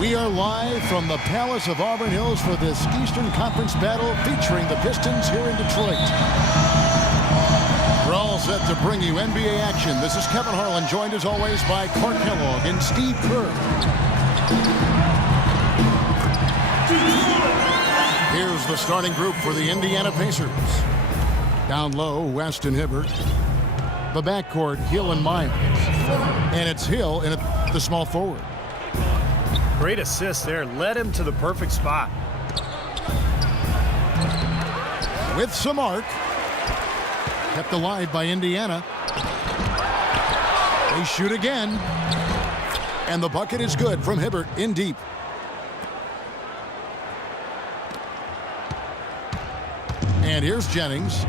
We are live from the Palace of Auburn Hills for this Eastern Conference battle featuring the Pistons here in Detroit. We're all set to bring you NBA action. This is Kevin Harlan, joined as always by Clark Kellogg and Steve Kerr. Here's the starting group for the Indiana Pacers. Down low, West and Hibbert. The backcourt, Hill and Miles. And it's Hill in the small forward. Great assist there. Led him to the perfect spot. With some arc. Kept alive by Indiana. They shoot again. And the bucket is good from Hibbert in deep. And here's Jennings.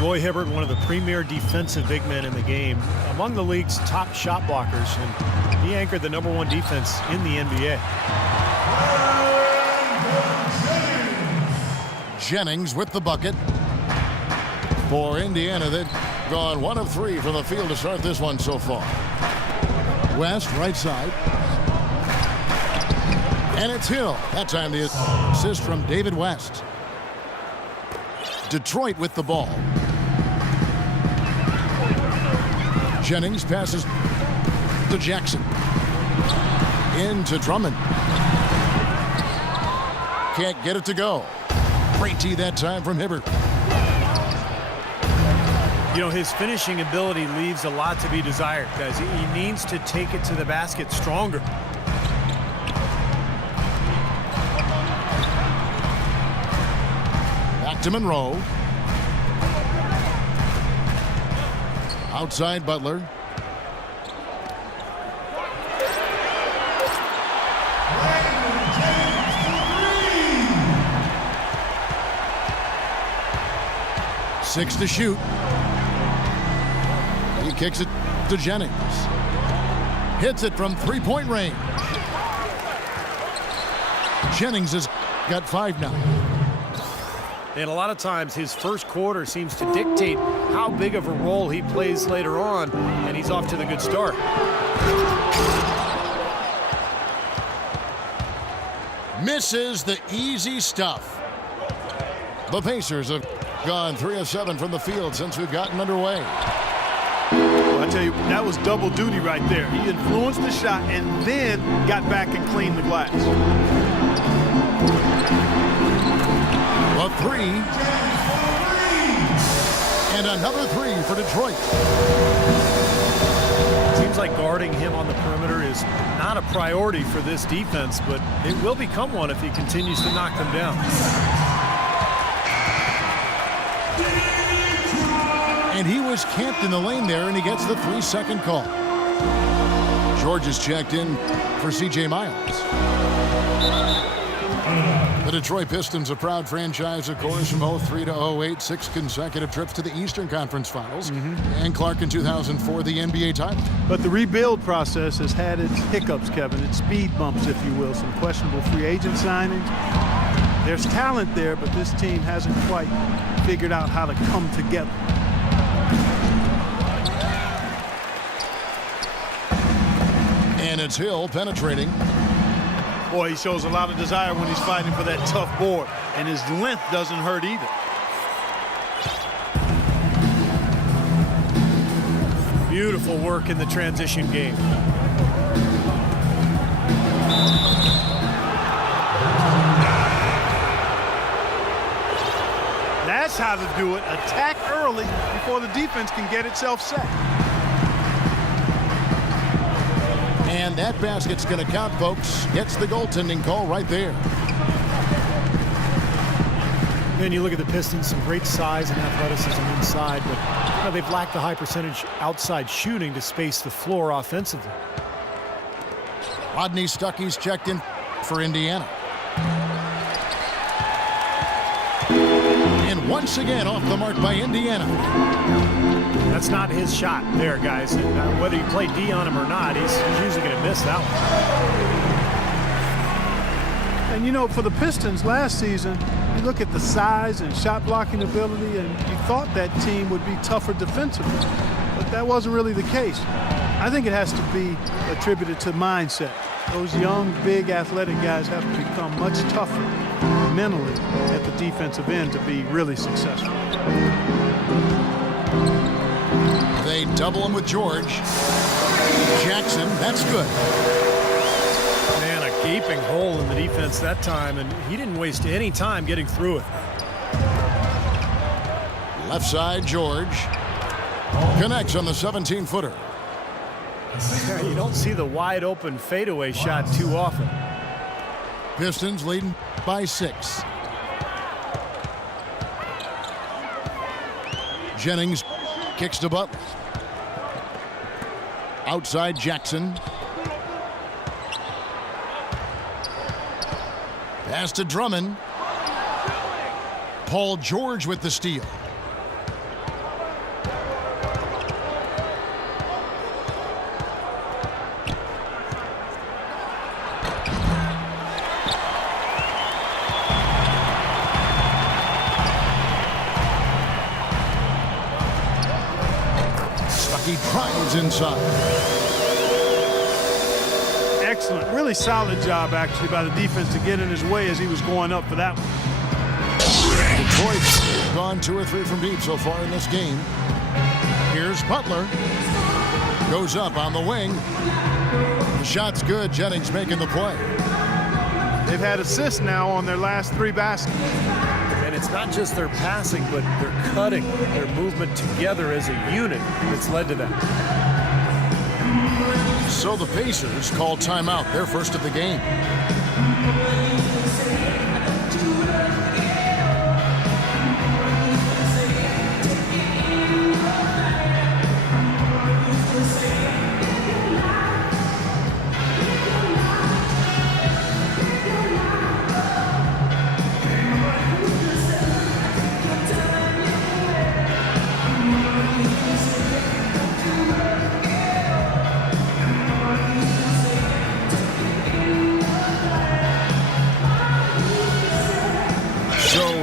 Roy Hibbert, one of the premier defensive big men in the game, among the league's top shot blockers, and he anchored the #1 defense in the NBA. Jennings with the bucket. For Indiana, they've gone 1 of 3 from the field to start this one so far. West, right side. And it's Hill. That time the assist from David West. Detroit with the ball. Jennings passes to Jackson. Into Drummond. Can't get it to go. Great tee that time from Hibbert. You know, his finishing ability leaves a lot to be desired, guys. He needs to take it to the basket stronger. Back to Monroe. Outside Butler. Six to shoot. He kicks it to Jennings. Hits it from three-point range. Jennings has got 5 now. And a lot of times his first quarter seems to dictate how big of a role he plays later on, and he's off to the good start. Misses the easy stuff. The Pacers have gone 3 of 7 from the field since we've gotten underway. Well, I tell you, that was double duty right there. He influenced the shot and then got back and cleaned the glass. A 3. And another 3 for Detroit. Seems like guarding him on the perimeter is not a priority for this defense, but it will become one if he continues to knock them down. And he was camped in the lane there, and he gets the 3-second call. George is checked in for C.J. Miles. The Detroit Pistons, a proud franchise, of course, from 03 to 08, 6 consecutive trips to the Eastern Conference Finals. And Clark in 2004, the NBA title. But the rebuild process has had its hiccups, Kevin, its speed bumps, if you will, some questionable free agent signings. There's talent there, but this team hasn't quite figured out how to come together. And it's Hill penetrating. Boy, he shows a lot of desire when he's fighting for that tough board, and his length doesn't hurt either. Beautiful work in the transition game. That's how to do it. Attack early before the defense can get itself set. And that basket's going to count, folks. Gets the goaltending call right there. Then you look at the Pistons, some great size and athleticism inside, but they've lacked the high percentage outside shooting to space the floor offensively. Rodney Stuckey's checked in for Indiana. And once again off the mark by Indiana. That's not his shot there, guys. And whether you play D on him or not, he's usually going to miss that one. And, you know, for the Pistons last season, you look at the size and shot blocking ability, and you thought that team would be tougher defensively. But that wasn't really the case. I think it has to be attributed to mindset. Those young, big, athletic guys have to become much tougher mentally at the defensive end to be really successful. They double him with George. Jackson, that's good. Man, a gaping hole in the defense that time, and he didn't waste any time getting through it. Left side, George. Connects on the 17-footer. You don't see the wide open fadeaway shot too often. Pistons leading by 6. Jennings kicks to Butler. Outside Jackson. Pass to Drummond. Paul George with the steal. He drives inside. Excellent. Really solid job, actually, by the defense to get in his way as he was going up for that one. Detroit's gone 2 or 3 from deep so far in this game. Here's Butler. Goes up on the wing. The shot's good. Jennings making the play. They've had assists now on their last 3 baskets. And it's not just their passing, but their cutting, their movement together as a unit that's led to that. So the Pacers call timeout, their first of the game.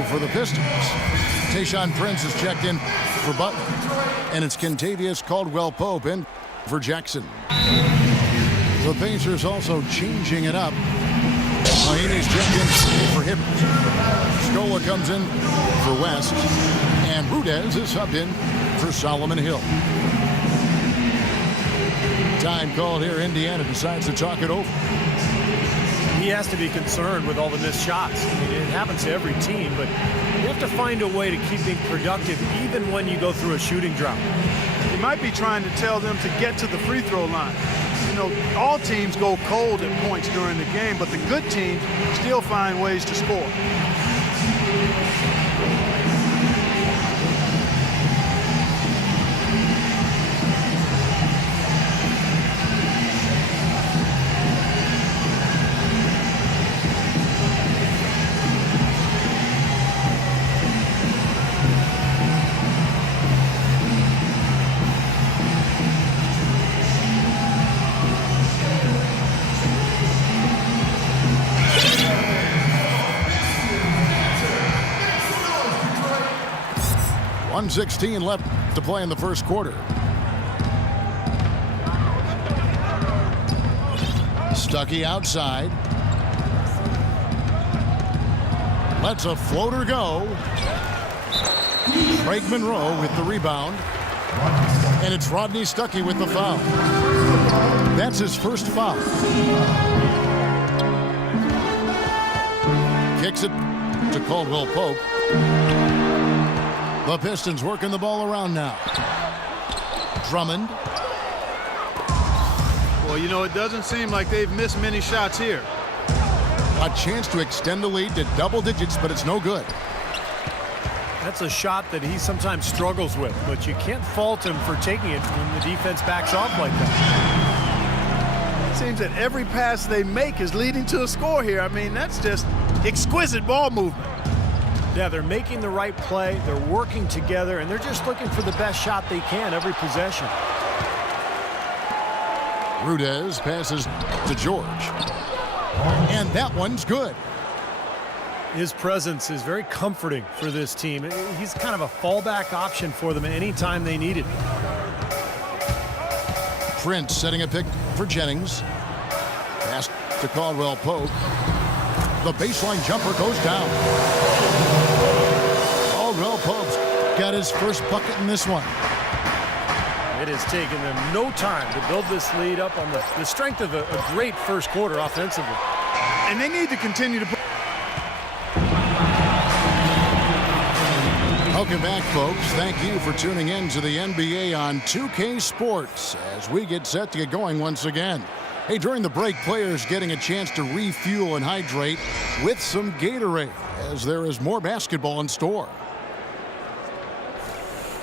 For the Pistons, Tayshaun Prince is checked in for Butler, and it's Kentavious Caldwell-Pope in for Jackson. The Pacers also changing it up. Mahinmi's checked in for Hibbert. Scola comes in for West, and Rudez is subbed in for Solomon Hill. Time called here. Indiana decides to talk it over. He has to be concerned with all the missed shots. I mean, it happens to every team, but you have to find a way to keep being productive even when you go through a shooting drought. He might be trying to tell them to get to the free throw line. You know, all teams go cold at points during the game, but the good teams still find ways to score. .16 left to play in the first quarter. Stuckey outside. Lets a floater go. Craig Monroe with the rebound. And it's Rodney Stuckey with the foul. That's his first foul. Kicks it to Caldwell-Pope. The Pistons working the ball around now. Drummond. Well, you know, it doesn't seem like they've missed many shots here. A chance to extend the lead to double digits, but it's no good. That's a shot that he sometimes struggles with, but you can't fault him for taking it when the defense backs off like that. It seems that every pass they make is leading to a score here. I mean, that's just exquisite ball movement. Yeah, they're making the right play, they're working together, and they're just looking for the best shot they can every possession. Rudez passes to George. And that one's good. His presence is very comforting for this team. He's kind of a fallback option for them anytime they need it. Prince setting a pick for Jennings. Pass to Caldwell Pope. The baseline jumper goes down. Caldwell Pope's got his first bucket in this one. It has taken them no time to build this lead up on the strength of a great first quarter offensively. And they need to continue to put. Welcome back, folks. Thank you for tuning in to the NBA on 2K Sports as we get set to get going once again. Hey, during the break, players getting a chance to refuel and hydrate with some Gatorade as there is more basketball in store.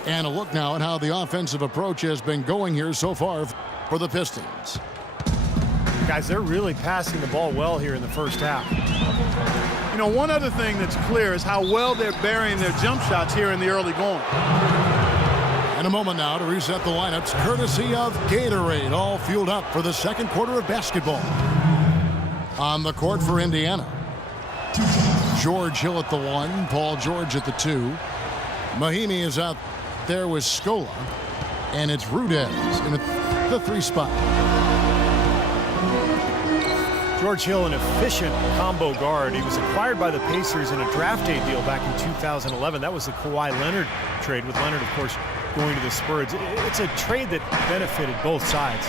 And a look now at how the offensive approach has been going here so far for the Pistons. Guys, they're really passing the ball well here in the first half. You know, one other thing that's clear is how well they're burying their jump shots here in the early going. And a moment now to reset the lineups, courtesy of Gatorade, all fueled up for the second quarter of basketball. On the court for Indiana, George Hill at the 1, Paul George at the 2. Mahinmi is out there with Scola, and it's Rudez in the 3 spot. George Hill, an efficient combo guard. He was acquired by the Pacers in a draft day deal back in 2011. That was the Kawhi Leonard trade, with Leonard, of course, going to the Spurs. It's a trade that benefited both sides.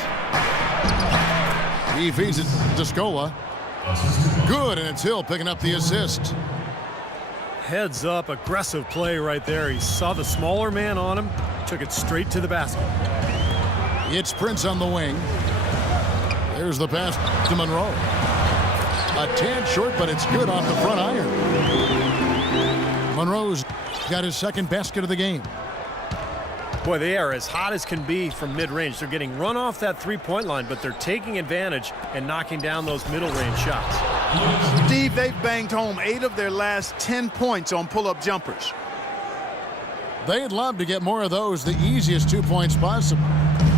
He feeds it to Scola. Good, and it's Hill picking up the assist. Heads up, aggressive play right there. He saw the smaller man on him, took it straight to the basket. It's Prince on the wing. There's the pass to Monroe. A tad short, but it's good off the front iron. Monroe's got his second basket of the game. Boy, they are as hot as can be from mid-range. They're getting run off that three-point line, but they're taking advantage and knocking down those middle-range shots. Steve, they've banged home 8 of their last 10 points on pull-up jumpers. They'd love to get more of those, the easiest 2 points possible.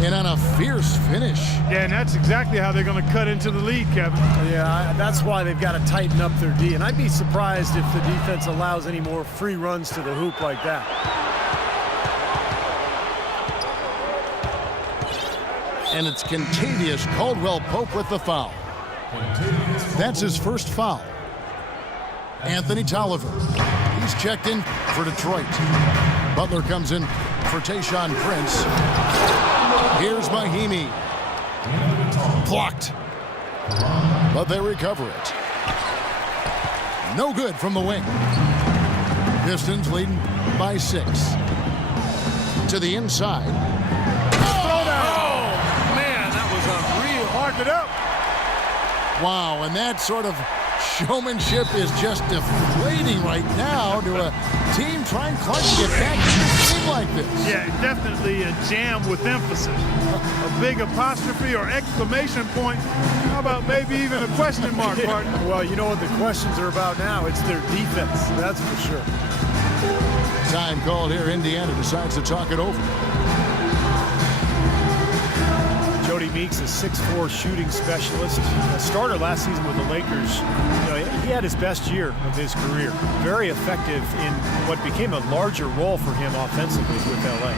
And on a fierce finish. Yeah, and that's exactly how they're going to cut into the lead, Kevin. Yeah, that's why they've got to tighten up their D. And I'd be surprised if the defense allows any more free runs to the hoop like that. And it's Kentavious Caldwell Pope with the foul. That's his first foul. Anthony Tolliver. He's checked in for Detroit. Butler comes in for Tayshaun Prince. Here's Mahinmi. Blocked. But they recover it. No good from the wing. Pistons leading by 6. To the inside. Mark it up. Wow, and that sort of showmanship is just deflating right now to a team trying to get back to a game like this. Yeah, definitely a jam with emphasis. A big apostrophe or exclamation point. How about maybe even a question mark, partner? Well, you know what the questions are about now. It's their defense, that's for sure. Time called here. Indiana decides to talk it over. Jody Meeks, a 6'4" shooting specialist, a starter last season with the Lakers. You know, he had his best year of his career. Very effective in what became a larger role for him offensively with LA.